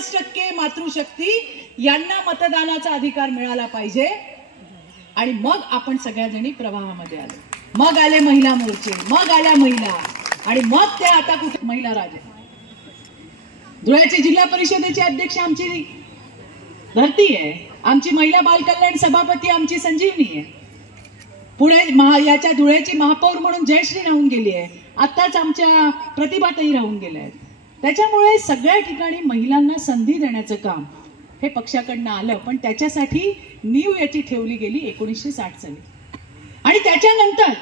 50% मातृशक्ती यांना मतदानाचा अधिकार मिळाला पाहिजे। आणि मग आपण सगळ्याजणी प्रवाहामध्ये आलो, मग आले महिला मोर्चे, मग आल्या महिला, आणि मग ते आता कुठे महिला राज आहे। धुळ्याची जिल्हा परिषदेची अध्यक्ष आमची धरती आहे, आमची महिला बाल कल्याण सभापती आमची संजीवनी आहे, पुढे याच्या धुळ्याची महापौर म्हणून जयश्री राहून गेली आहे, आताच आमच्या प्रतिभाताई राहून गेल्या आहेत। त्याच्यामुळे सगळ्या ठिकाणी महिलांना संधी देण्याचं काम हे पक्षाकडनं आलं, पण त्याच्यासाठी नीव याची ठेवली गेली 1960 साली। आणि त्याच्यानंतर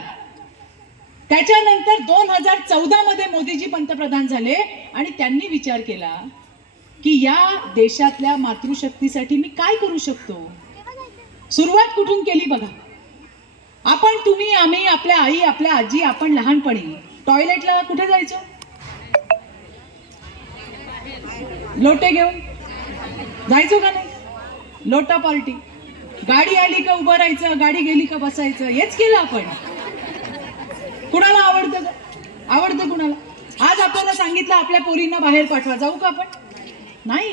2014 मध्ये मोदीजी पंतप्रधान झाले आणि त्यांनी विचार केला की या देशातल्या मातृशक्तीसाठी मी काय करू शकतो। सुरुवात कुठून केली बघा, आपण तुम्ही आम्ही आपल्या आई आपल्या आजी आपण लहानपणी टॉयलेटला कुठे जायचो, लोटे घेऊन जायचो का नाही, लोटा पार्टी, गाडी आली का उभं राहायचं, गाडी गेली का बसायचं, हेच केलं आपण। कुणाला आवडतं का, आवडतं कुणाला? आज आपल्याला सांगितलं आपल्या पोरींना बाहेर पाठवा, जाऊ का आपण? नाही।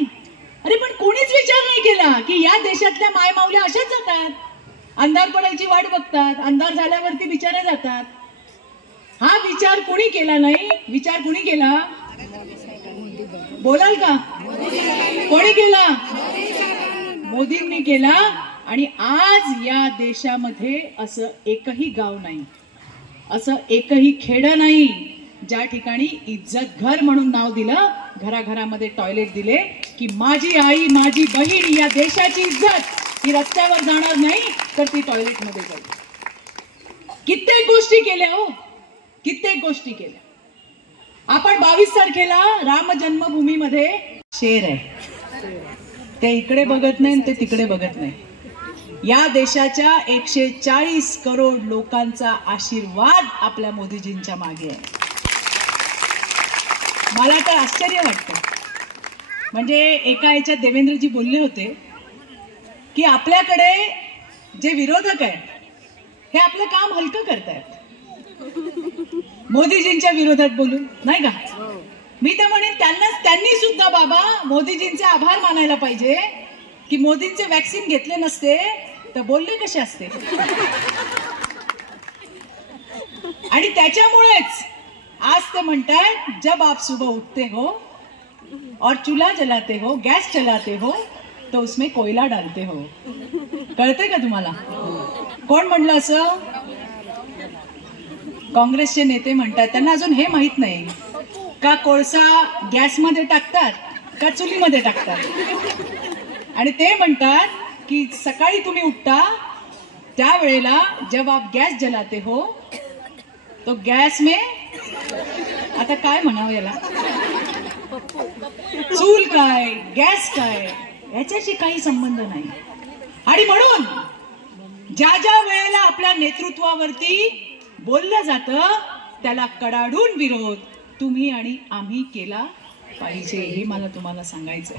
अरे पण कोणीच विचार नाही केला की या देशातल्या मायमाऊल्या अशाच जातात, अंधार पडायची वाट बघतात, अंधार झाल्यावरती बिचारे जातात। हा विचार कोणी केला नाही, विचार कोणी केला बोलाल का? कोणी केला? मोदींनी केला। आणि आज या देशामध्ये असं एकही गाव नाही, असं एकही खेडं नाही ज्या ठिकाणी इज्जत घर म्हणून नाव दिलं, घराघरामध्ये टॉयलेट दिले की माझी आई माझी बहीण या देशाची इज्जत ही रस्त्यावर जाणार नाही तर ती टॉयलेटमध्ये जाईल। कित्येक गोष्टी केल्या हो, कित्येक गोष्टी केल्या। आपण 22 तारखेला राम जन्मभूमीमध्ये शेर आहे, ते इकडे बघत नाही ते तिकडे बघत नाही, या देशाच्या 140 करोड लोकांचा आशीर्वाद आपल्या मोदीजींच्या मागे आहे। मला तर आश्चर्य वाटतं, म्हणजे एका याच्यात देवेंद्रजी बोलले होते की आपल्याकडे जे विरोधक आहेत हे आपलं काम हलकं करतायत मोदीजींच्या विरोधात बोलून, नाही का? मी तर म्हणेन त्यांनी सुद्धा बाबा मोदीजींचे आभार मानायला पाहिजे की मोदींचे वॅक्सिन घेतले नसते तर बोलले कसे असते। आणि त्याच्यामुळेच आज ते म्हणतात जब आप सुबह उठते हो और चूल्हा जलाते हो, गैस चलाते हो तो उसमें कोयला डालते हो। कळते का तुम्हाला? कोण म्हणलं असं? काँग्रेसचे नेते म्हणतात, त्यांना अजून हे माहित नाही का कोळसा गॅसमध्ये टाकतात का चुलीमध्ये टाकतात। आणि ते म्हणतात कि सकाळी तुम्ही उठता त्यावेळेला जब आप गैस जलाते हो तो गैस में, आता काय म्हणावं याला, चूल काय गॅस काय याच्याशी काही संबंध नाही। आणि म्हणून ज्या ज्या वेळेला आपल्या नेतृत्वावरती बोललं जातं त्याला कडाडून विरोध तुम्ही आणि आम्ही केला पाहिजे, हे मला तुम्हाला सांगायचंय।